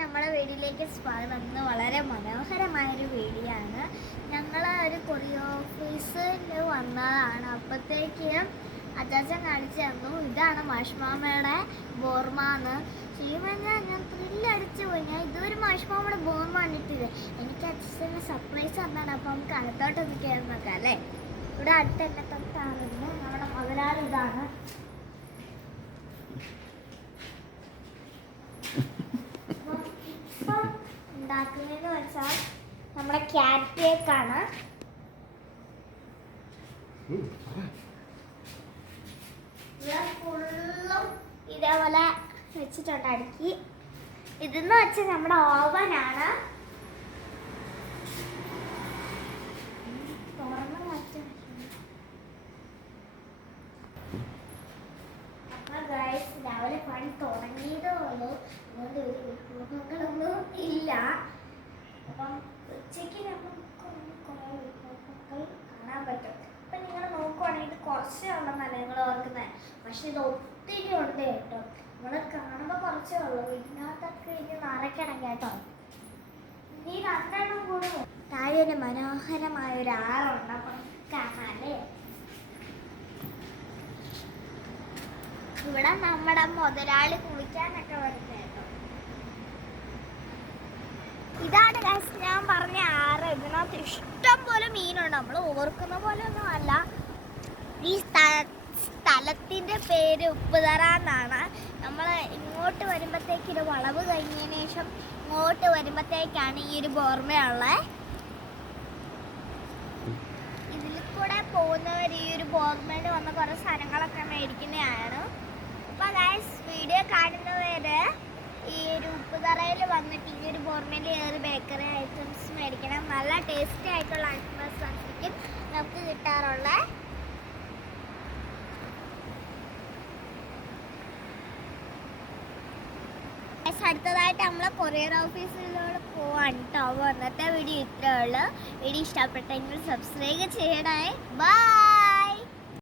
നമ്മുടെ വീഡിയോയിലേക്ക് സ്വാഗതം. ഇന്ന് വളരെ മനോഹരമായൊരു വീഡിയോ ആണ്. ഞങ്ങൾ ഒരു കൊറിയോ ഓഫീസിൽ വന്നതാണ്. അപ്പോഴത്തേക്കും അച്ചാച്ചൻ കാണിച്ചു തന്നു, ഇതാണ് മാഷ്മാമയുടെ ബോർമാന്ന്. ചെയ്യുമ്പോൾ ഞാൻ ത്രില്ലടിച്ചു പോയി. ഞാൻ ഇതുവരെ മാഷ്മാമയുടെ ബോർമ കണ്ടിട്ടില്ല. എനിക്ക് അച്ഛന് സർപ്രൈസ് തന്നാണ്. അപ്പം നമുക്ക് അകത്തോട്ടൊന്ന് കയറി നോക്കാം അല്ലേ. ഇവിടെ അടുത്ത് തന്നെ തൊട്ടാറുണ്ട്. നമ്മുടെ മുതലാളി ഇതാണ്. ഉണ്ടാക്കുന്നതെന്ന് വെച്ചാൽ നമ്മുടെ ക്യാറ്റ് കേക്കാണ്. ഫുള്ളും ഇതേപോലെ വെച്ചിട്ടുണ്ട് അടുക്കി. ഇതെന്ന് വെച്ചാൽ നമ്മുടെ ഓവനാണ്. തുറന്ന് വെച്ച രാവിലെ പണി തുടങ്ങിയതേ ഉള്ളൂ. അതുകൊണ്ട് ഒരു വിഭവങ്ങളൊന്നും ഇല്ല. അപ്പം ഉച്ചയ്ക്ക് നമുക്ക് കുറേ വിഭവങ്ങൾ കാണാൻ പറ്റും. അപ്പം നിങ്ങൾ നോക്കുവാണെങ്കിൽ കുറച്ചേ ഉണ്ടെന്നല്ല നിങ്ങൾ ഓർക്കുന്നത്, പക്ഷെ ഇത് ഒത്തിരി ഉണ്ട് കേട്ടോ. നമ്മൾ കാണുമ്പോൾ കുറച്ചേ ഉള്ളൂ. ഇതിനകത്തൊക്കെ ഇനി നിറയ്ക്കണം കേട്ടോ. ഇനി രണ്ടെണ്ണം കൂടും. താഴെ ഒരു മനോഹരമായ ഒരു ആറുണ്ട്. അപ്പം കാണാല്ലേ. ഇവിടെ നമ്മുടെ മുതലാളി കുളിക്കാനൊക്കെ വരുന്നത് കേട്ടോ. ഇതാണ് ഞാൻ പറഞ്ഞ ആറ്. ഇതിനകത്ത് ഇഷ്ടം പോലെ മീനുണ്ട്. നമ്മൾ ഓർക്കുന്ന പോലെ ഒന്നും അല്ല. ഈ സ്ഥലത്തിൻ്റെ പേര് ഉപ്പുതറ എന്നാണ്. നമ്മൾ ഇങ്ങോട്ട് വരുമ്പോഴത്തേക്ക് ഒരു വളവ് കഴിഞ്ഞതിന് ശേഷം ഇങ്ങോട്ട് വരുമ്പോഴത്തേക്കാണ് ഈ ഒരു ബോർമയുള്ളത്. ഇതിൽ കൂടെ പോകുന്നവർ ഈ ഒരു ബോർമയിൽ വന്ന കുറേ സാധനങ്ങളൊക്കെ മേടിക്കുന്നതാണ്. അപ്പോൾ ഗൈസ്, വീഡിയോ കാണുന്നവര് ഈ ഒരു ഉപ്പുതറയിൽ വന്നിട്ട് ഈ ഒരു ബോർമയിൽ ഏത് ബേക്കറി ഐറ്റംസ് മേടിക്കണം. നല്ല ടേസ്റ്റി ആയിട്ടുള്ള ഐറ്റംസ് ആയിരിക്കും നമുക്ക് കിട്ടാറുള്ളത്. അടുത്തതായിട്ട് നമ്മൾ കൊറിയർ ഓഫീസിലൂടെ പോവാണ് കേട്ടോ. അപ്പോൾ ഇന്നത്തെ വീഡിയോ ഇത്രയേ ഉള്ളൂ. വീഡിയോ ഇഷ്ടപ്പെട്ടെങ്കിൽ സബ്സ്ക്രൈബ് ചെയ്യണേ. ബൈ.